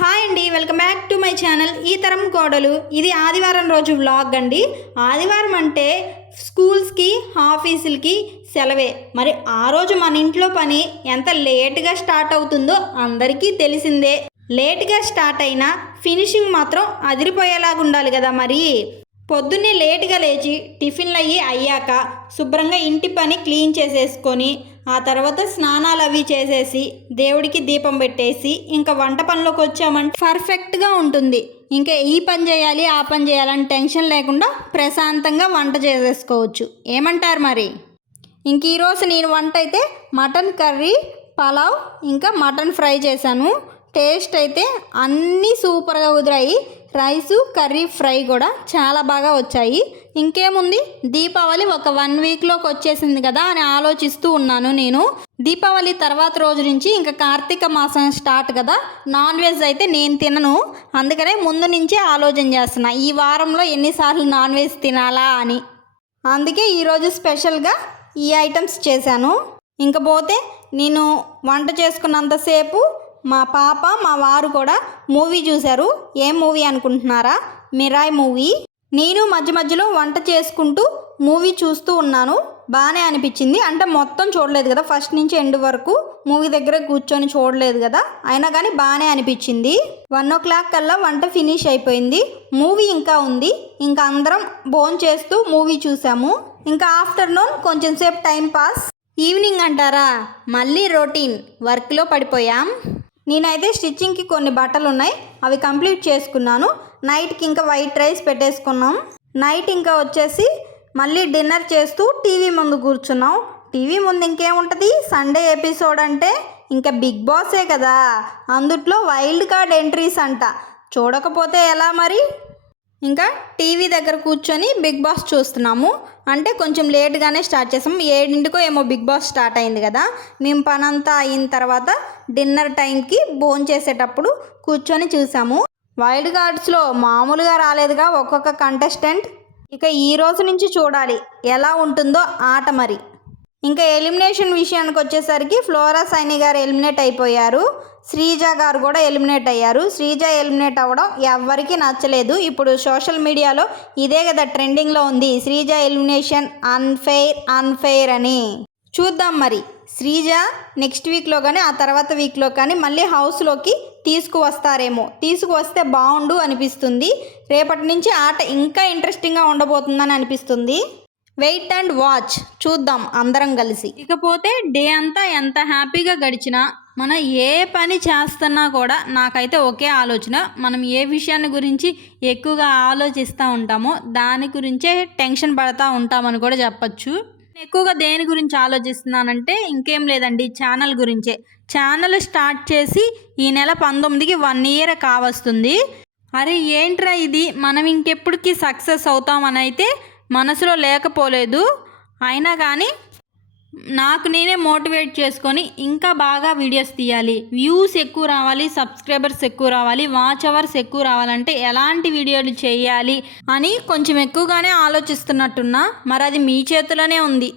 Hi అండి, welcome back to my channel ఈ తరం కోడలు. ఇది ఆదివారం రోజు వ్లాగ్ అండి. ఆదివారం అంటే స్కూల్స్కి ఆఫీసులకి సెలవే. మరి ఆ రోజు మన ఇంట్లో పని ఎంత లేట్గా స్టార్ట్ అవుతుందో అందరికీ తెలిసిందే. లేట్గా స్టార్ట్ అయినా ఫినిషింగ్ మాత్రం అదిరిపోయేలాగా ఉండాలి కదా. మరి పొద్దున్నే లేట్గా లేచి టిఫిన్లు అయ్యాక శుభ్రంగా ఇంటి పని క్లీన్ చేసేసుకొని ఆ తర్వాత స్నానాలు అవి చేసేసి దేవుడికి దీపం పెట్టేసి ఇంకా వంట పనిలోకి వచ్చామంటే పర్ఫెక్ట్గా ఉంటుంది. ఇంకా ఈ పని చేయాలి ఆ పని చేయాలని టెన్షన్ లేకుండా ప్రశాంతంగా వంట చేసేసుకోవచ్చు. ఏమంటారు మరి? ఇంక ఈరోజు నేను వంట అయితే మటన్ కర్రీ, పలావ్ ఇంకా మటన్ ఫ్రై చేశాను. టేస్ట్ అయితే అన్నీ సూపర్గా కుదిరాయి. రైసు, కర్రీ, ఫ్రై కూడా చాలా బాగా వచ్చాయి. ఇంకేముంది, దీపావళి ఒక 1 వీక్లోకి వచ్చేసింది కదా అని ఆలోచిస్తూ ఉన్నాను నేను. దీపావళి తర్వాత రోజు నుంచి ఇంకా కార్తీక మాసం స్టార్ట్ కదా. నాన్ వెజ్ అయితే నేను తినను, అందుకనే ముందు నుంచే ఆలోచన చేస్తున్నా ఈ వారంలో ఎన్నిసార్లు నాన్ వెజ్ తినాలా అని. అందుకే ఈరోజు స్పెషల్గా ఈ ఐటమ్స్ చేశాను. ఇంకపోతే నేను వంట చేసుకున్నంతసేపు మా పాప మా వారు కూడా మూవీ చూశారు. ఏం మూవీ అనుకుంటున్నారా? Mirai movie. నేను మధ్య మధ్యలో వంట చేసుకుంటూ మూవీ చూస్తూ ఉన్నాను. బాగానే అనిపించింది. అంటే మొత్తం చూడలేదు కదా, ఫస్ట్ నుంచి ఎండ్ వరకు మూవీ దగ్గర కూర్చొని చూడలేదు కదా, అయినా కానీ బాగానే అనిపించింది. 1 o'clock కల్లా వంట ఫినిష్ అయిపోయింది. మూవీ ఇంకా ఉంది. ఇంకా అందరం భోంచేస్తూ మూవీ చూసాము. ఇంకా ఆఫ్టర్నూన్ కొంచెం సేపు టైం పాస్. ఈవినింగ్ అంటారా, మళ్ళీ రొటీన్ వర్క్లో పడిపోయాం. నేనైతే స్టిచ్చింగ్కి కొన్ని బట్టలు ఉన్నాయి, అవి కంప్లీట్ చేసుకున్నాను. నైట్కి ఇంకా వైట్ రైస్ పెట్టేసుకున్నాం. నైట్ ఇంకా వచ్చేసి మళ్ళీ డిన్నర్ చేస్తూ టీవీ ముందు కూర్చున్నాం. టీవీ ముందు ఇంకేముంటుంది, సండే ఎపిసోడ్ అంటే ఇంకా బిగ్ బాసే కదా. అందుట్లో వైల్డ్ కార్డ్ ఎంట్రీస్ అంట. చూడకపోతే ఎలా మరి? ఇంకా టీవీ దగ్గర కూర్చొని బిగ్ బాస్ చూస్తున్నాము. అంటే కొంచెం లేట్గానే స్టార్ట్ చేసాము. 7 ఏమో బిగ్ బాస్ స్టార్ట్ అయింది కదా. మేము పనంతా అయిన తర్వాత డిన్నర్ టైంకి భోంచేసేటప్పుడు కూర్చొని చూసాము. వైల్డ్ కార్డ్స్లో మామూలుగా రాలేదుగా ఒక్కొక్క కంటెస్టెంట్. ఇక ఈ రోజు నుంచి చూడాలి ఎలా ఉంటుందో ఆట మరి. ఇంకా ఎలిమినేషన్ విషయానికి వచ్చేసరికి ఫ్లోరా సైని గారు ఎలిమినేట్ అయిపోయారు. శ్రీజ గారు కూడా ఎలిమినేట్ అయ్యారు. శ్రీజ ఎలిమినేట్ అవ్వడం ఎవరికి నచ్చలేదు. ఇప్పుడు సోషల్ మీడియాలో ఇదే కదా ట్రెండింగ్లో ఉంది, శ్రీజ ఎలిమినేషన్ అన్ఫెయిర్ అని. చూద్దాం మరి, శ్రీజ నెక్స్ట్ వీక్లో కానీ ఆ తర్వాత వీక్లో కానీ మళ్ళీ హౌస్లోకి తీసుకువస్తారేమో. తీసుకువస్తే బాగుండు అనిపిస్తుంది. రేపటి నుంచి ఆట ఇంకా ఇంట్రెస్టింగ్గా ఉండబోతుందని అనిపిస్తుంది. వెయిట్ అండ్ వాచ్, చూద్దాం అందరం కలిసి. ఇకపోతే డే అంతా ఎంత హ్యాపీగా గడిచినా మనం ఏ పని చేస్తున్నా కూడా నాకైతే ఒకే ఆలోచన. మనం ఏ విషయాన్ని గురించి ఎక్కువగా ఆలోచిస్తూ ఉంటామో దాని గురించే టెన్షన్ పడతా ఉంటామని కూడా చెప్పచ్చు. ఎక్కువగా దేని గురించి ఆలోచిస్తున్నానంటే ఇంకేం లేదండి, ఛానల్ గురించే. ఛానల్ స్టార్ట్ చేసి ఈ నెల 19కి 1 year కావస్తుంది. అరే ఏంట్రా ఇది, మనం ఇంకెప్పటికీ సక్సెస్ అవుతామని అయితే మనసులో లేకపోలేదు. అయినా కానీ నాకు నేనే మోటివేట్ చేసుకొని ఇంకా బాగా వీడియోస్ తీయాలి, వ్యూస్ ఎక్కువ రావాలి, సబ్స్క్రైబర్స్ ఎక్కువ రావాలి, వాచ్ అవర్స్ ఎక్కువ రావాలంటే ఎలాంటి వీడియోలు చేయాలి అని కొంచెం ఎక్కువగానే ఆలోచిస్తున్నట్టున్నా. మరి అది మీ చేతిలోనే ఉంది.